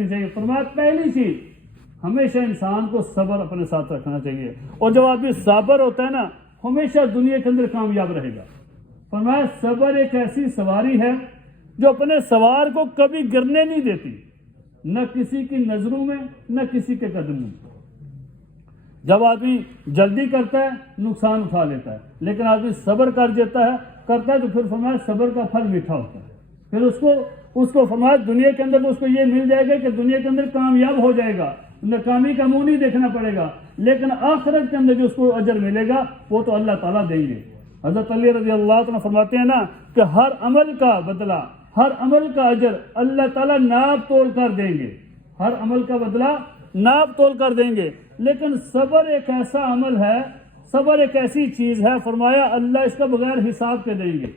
چاہیے. فرمایا پہلی چیز ہمیشہ انسان کو صبر اپنے ساتھ رکھنا چاہیے، اور جب آدمی صابر ہوتا ہے نا ہمیشہ دنیا کے اندر کامیاب رہے گا. فرمایا صبر ایک ایسی سواری ہے جو اپنے سوار کو کبھی گرنے نہیں دیتی، نہ کسی کی نظروں میں نہ کسی کے قدموں میں. جب آدمی جلدی کرتا ہے نقصان اٹھا لیتا ہے، لیکن آدمی صبر کرتا ہے تو پھر فرمایا صبر کا پھل میٹھا ہوتا ہے. پھر اس کو فرمایا دنیا کے اندر تو اس کو یہ مل جائے گا کہ دنیا کے اندر کامیاب ہو جائے گا، ناکامی کا منہ نہیں دیکھنا پڑے گا، لیکن آخرت کے اندر جو اس کو اجر ملے گا وہ تو اللہ تعالیٰ دیں گے. حضرت علی رضی اللہ عنہ فرماتے ہیں نا کہ ہر عمل کا بدلہ، ہر عمل کا اجر اللہ تعالیٰ ناپ تول کر دیں گے، ہر عمل کا بدلہ ناپ تول کر دیں گے. لیکن صبر ایک ایسا عمل ہے، صبر ایک ایسی چیز ہے، فرمایا اللہ اس کا بغیر حساب کے دیں گے.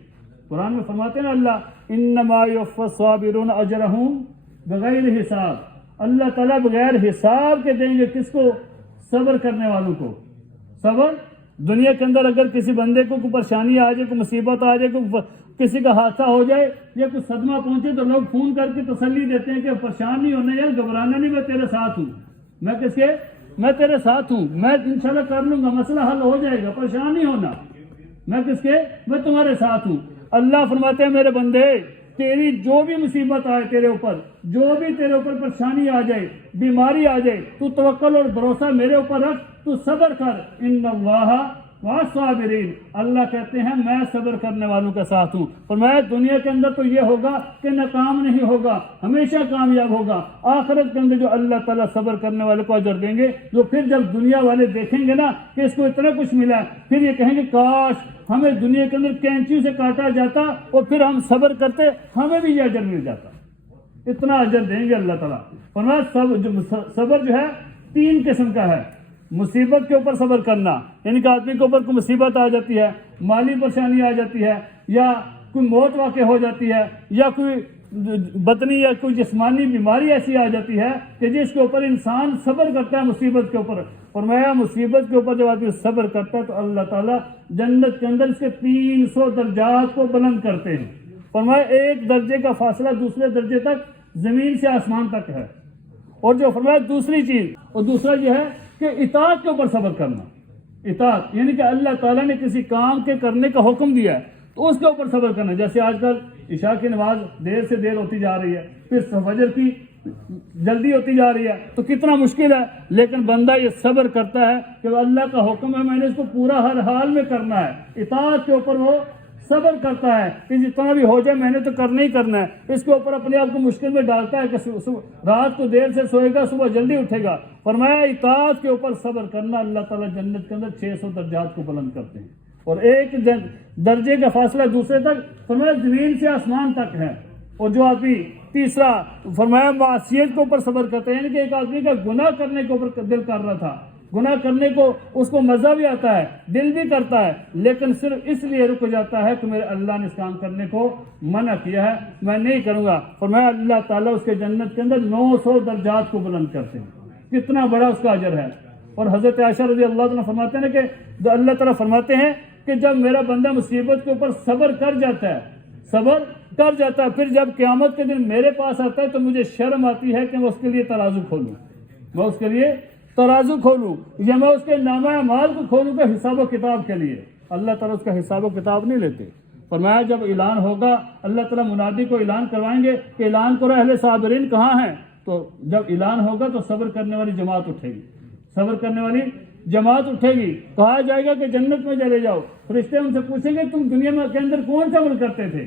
قرآن میں فرماتے ہیں نا اللہ انما یوفی الصابرون اجرہم بغیر حساب، اللہ تعالیٰ بغیر حساب کے دیں گے کس کو؟ صبر کرنے والوں کو. صبر دنیا کے اندر اگر کسی بندے کو کوئی پریشانی آ جائے، کوئی مصیبت آ جائے، کوئی کسی کا حادثہ ہو جائے یا کوئی صدمہ پہنچے تو لوگ فون کر کے تسلی دیتے ہیں کہ پریشان نہیں ہونا یار، گھبرانا نہیں، میں تیرے ساتھ ہوں. میں تیرے ساتھ ہوں، میں انشاءاللہ کر لوں گا، مسئلہ حل ہو جائے گا، پریشان نہیں ہونا. میں تمہارے ساتھ ہوں. اللہ فرماتے ہیں میرے بندے تیری جو بھی مصیبت آئے تیرے اوپر، جو بھی تیرے اوپر پریشانی آ جائے، بیماری آ جائے، تو توکل اور بھروسہ میرے اوپر رکھ، تو صبر کر. ان اللہ والصابرین، اللہ کہتے ہیں میں صبر کرنے والوں کے ساتھ ہوں. فرمایا دنیا کے اندر تو یہ ہوگا کہ ناکام نہیں ہوگا، ہمیشہ کامیاب ہوگا. آخرت کے اندر جو اللہ تعالیٰ صبر کرنے والے کو اجر دیں گے، جو پھر جب دنیا والے دیکھیں گے نا کہ اس کو اتنا کچھ ملا، پھر یہ کہیں گے کاش ہمیں دنیا کے اندر کینچی سے کاٹا جاتا اور پھر ہم صبر کرتے، ہمیں بھی یہ اجر مل جاتا. اتنا اجر دیں گے اللہ تعالیٰ. فرمایا صبر جو ہے 3 قسم کا ہے. مصیبت کے اوپر صبر کرنا، یعنی کہ آدمی کے اوپر کوئی مصیبت آ جاتی ہے، مالی پریشانی آ جاتی ہے، یا کوئی موت واقع ہو جاتی ہے، یا کوئی بدنی یا کوئی جسمانی بیماری ایسی آ جاتی ہے کہ جس کے اوپر انسان صبر کرتا ہے مصیبت کے اوپر. فرمایا مصیبت کے اوپر جب آدمی صبر کرتا ہے تو اللہ تعالیٰ جنت کے اندر اس کے 300 درجات کو بلند کرتے ہیں. فرمایا 1 درجے کا فاصلہ دوسرے درجے تک زمین سے آسمان تک ہے. اور جو فرمایا دوسری چیز، اور دوسرا یہ ہے کہ اطاعت کے اوپر صبر کرنا. اطاعت یعنی کہ اللہ تعالیٰ نے کسی کام کے کرنے کا حکم دیا ہے تو اس کے اوپر صبر کرنا. جیسے آج کل عشاء کی نماز دیر سے دیر ہوتی جا رہی ہے، پھر فجر کی جلدی ہوتی جا رہی ہے، تو کتنا مشکل ہے، لیکن بندہ یہ صبر کرتا ہے کہ اللہ کا حکم ہے، میں نے اس کو پورا ہر حال میں کرنا ہے. اطاعت کے اوپر وہ صبر کرتا ہے کہ جتنا بھی ہو جائے میں نے تو کرنا ہی کرنا ہے. اس کے اوپر اپنے آپ کو مشکل میں ڈالتا ہے کہ رات کو دیر سے سوئے گا، صبح جلدی اٹھے گا. فرمایا اطاعت کے اوپر صبر کرنا، اللہ تعالیٰ جنت کے اندر 600 درجات کو بلند کرتے ہیں. اور 1 درجے کا فاصلہ دوسرے تک فرمایا زمین سے آسمان تک ہے. اور جو آدمی تیسرا فرمایا معصیت کے اوپر صبر کرتے ہیں، یعنی کہ ایک آدمی کا گناہ کرنے کے اوپر دل کر رہا تھا، گناہ کرنے کو اس کو مزہ بھی آتا ہے، دل بھی کرتا ہے، لیکن صرف اس لیے رک جاتا ہے کہ میرے اللہ نے اس کام کرنے کو منع کیا ہے، میں نہیں کروں گا. فرمایا اللہ تعالیٰ اس کے جنت کے اندر 900 درجات کو بلند کرتے ہیں. کتنا بڑا اس کا اجر ہے. اور حضرت عائشہ رضی اللہ عنہ فرماتے ہیں کہ اللہ تعالیٰ فرماتے ہیں کہ جب میرا بندہ مصیبت کے اوپر صبر کر جاتا ہے، پھر جب قیامت کے دن میرے پاس آتا ہے تو مجھے شرم آتی ہے کہ میں اس کے لیے ترازو کھولوں، یا میں اس کے نامہ اعمال کو کھولوں کہ حساب و کتاب کے لیے. اللہ تعالیٰ اس کا حساب و کتاب نہیں لیتے. فرمایا جب اعلان ہوگا اللہ تعالیٰ منادی کو اعلان کروائیں گے کہ اعلان کرو اہل صابرین کہاں ہیں. تو جب اعلان ہوگا تو صبر کرنے والی جماعت اٹھے گی، کہا جائے گا کہ جنت میں چلے جاؤ. فرشتے ان سے پوچھیں گے تم دنیا میں کے اندر کون سا عمل کرتے تھے،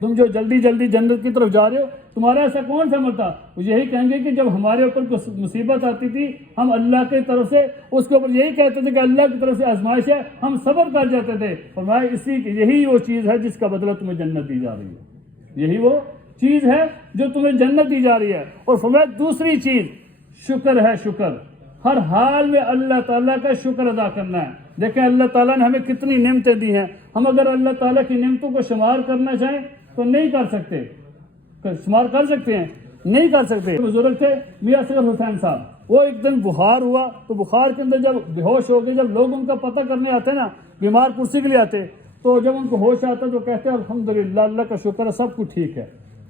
تم جو جلدی جلدی جنت کی طرف جا رہے ہو، تمہارا ایسا کون سا عمل تھا؟ وہ یہی کہیں گے کہ جب ہمارے اوپر کوئی مصیبت آتی تھی ہم اللہ کی طرف سے اس کے اوپر یہی کہتے تھے کہ اللہ کی طرف سے آزمائش ہے، ہم صبر کر جاتے تھے. فرمایا یہی وہ چیز ہے جس کا بدلہ تمہیں جنت دی جا رہی ہے، یہی وہ چیز ہے جو تمہیں جنت دی جا رہی ہے. اور فرمایا دوسری چیز شکر ہے. شکر ہر حال میں اللہ تعالیٰ کا شکر ادا کرنا ہے. دیکھیں اللہ تعالیٰ نے ہمیں کتنی نعمتیں دی ہیں، ہم اگر اللہ تعالیٰ کی نعمتوں کو شمار کرنا چاہیں تو نہیں کر سکتے. شمار کر سکتے ہیں؟ نہیں کر سکتے. بزرگ تھے میاں اصغر حسین صاحب، وہ ایک دن بخار ہوا تو بخار کے اندر جب بے ہوش ہو گئے، جب لوگ ان کا پتہ کرنے آتے نا، بیمار کرسی کے لیے آتے، تو جب ان کو ہوش آتا تو کہتے ہیں الحمدللہ، اللہ کا شکر ہے سب کچھ ٹھیک ہے.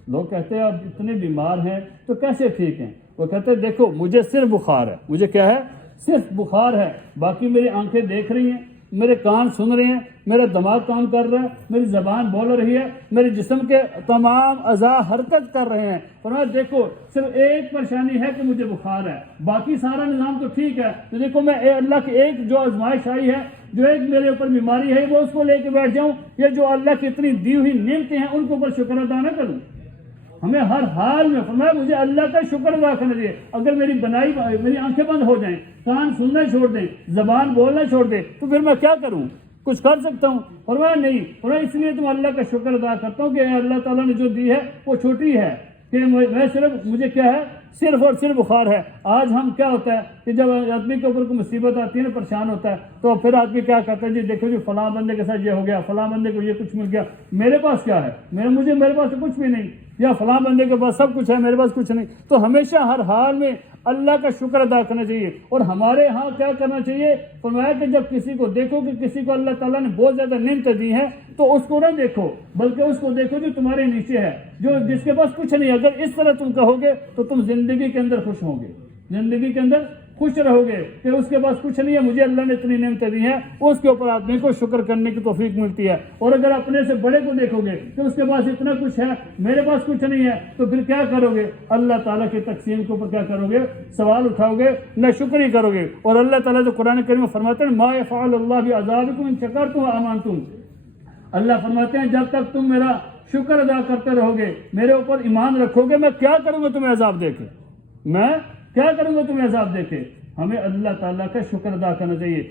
لوگ کہتے ہیں آپ اتنے بیمار ہیں تو کیسے ٹھیک ہیں؟ وہ کہتے ہیں دیکھو مجھے صرف بخار ہے، مجھے کیا ہے؟ صرف بخار ہے، باقی میری آنکھیں دیکھ رہی ہیں، میرے کان سن رہے ہیں، میرا دماغ کام کر رہا ہے، میری زبان بول رہی ہے، میرے جسم کے تمام اعضاء حرکت کر رہے ہیں۔ فرمایا دیکھو صرف ایک پریشانی ہے کہ مجھے بخار ہے، باقی سارا نظام تو ٹھیک ہے۔ تو دیکھو میں اللہ کی ایک جو آزمائش آئی ہے، جو ایک میرے اوپر بیماری ہے، وہ اس کو لے کے بیٹھ جاؤں یا جو اللہ کی اتنی دی ہوئی نعمتیں ہیں ان کے اوپر شکر ادا نہ کروں؟ ہمیں ہر حال میں فرمایا مجھے اللہ کا شکر ادا کرنا چاہیے۔ اگر میری آنکھیں بند ہو جائیں، کان سننا چھوڑ دیں، زبان بولنا چھوڑ دیں، تو پھر میں کیا کروں؟ کچھ کر سکتا ہوں؟ فرمایا نہیں، فرمایا اس لیے تم اللہ کا شکر ادا کرتا ہوں کہ اللہ تعالیٰ نے جو دی ہے وہ چھوٹی ہے، کہ میں صرف مجھے کیا ہے؟ صرف اور صرف بخار ہے۔ آج ہم کیا ہوتا ہے کہ جب آدمی کے اوپر کوئی مصیبت آتی ہے نا، پریشان ہوتا ہے، تو پھر آدمی کیا کرتا ہے؟ جی دیکھو جی فلاں بندے کے ساتھ یہ ہو گیا، فلاں بندے کو یہ کچھ مل گیا، میرے پاس کیا ہے؟ میرے پاس تو کچھ بھی نہیں، یا فلاں بندے کے پاس سب کچھ ہے، میرے پاس کچھ نہیں۔ تو ہمیشہ ہر حال میں اللہ کا شکر ادا کرنا چاہیے۔ اور ہمارے ہاں کیا کرنا چاہیے؟ فرمایا کہ جب کسی کو دیکھو کہ کسی کو اللہ تعالیٰ نے بہت زیادہ نعمتیں دی ہیں، تو اس کو نہ دیکھو، بلکہ اس کو دیکھو جو تمہارے نیچے ہے، جس کے پاس کچھ نہیں۔ اگر اس طرح تم کہو گے تو تم زندگی کے اندر خوش ہوں گے، زندگی کے اندر خوش رہو گے کہ اس کے پاس کچھ نہیں ہے، مجھے اللہ نے اتنی نعمتیں دی ہیں، اس کے اوپر آدمی کو شکر کرنے کی توفیق ملتی ہے۔ اور اگر اپنے سے بڑے کو دیکھو گے کہ اس کے پاس اتنا کچھ ہے، میرے پاس کچھ نہیں ہے، تو پھر کیا کرو گے؟ اللہ تعالیٰ کی تقسیم کے اوپر کیا کرو گے؟ سوال اٹھاؤ گے، نہ شکر ہی کرو گے۔ اور اللہ تعالیٰ جو قرآن کریم میں فرماتے ہیں ما یفعل اللہ بعذابکم ان شکرتم وآمنتم، اللہ فرماتے ہیں جب تک تم میرا شکر ادا کرتے رہو گے، میرے اوپر ایمان رکھو گے، میں کیا کروں گا تمہیں عذاب دے کے؟ میں کیا کروں گا تمہیں عذاب دے کے؟ ہمیں اللہ تعالیٰ کا شکر ادا کرنا چاہیے۔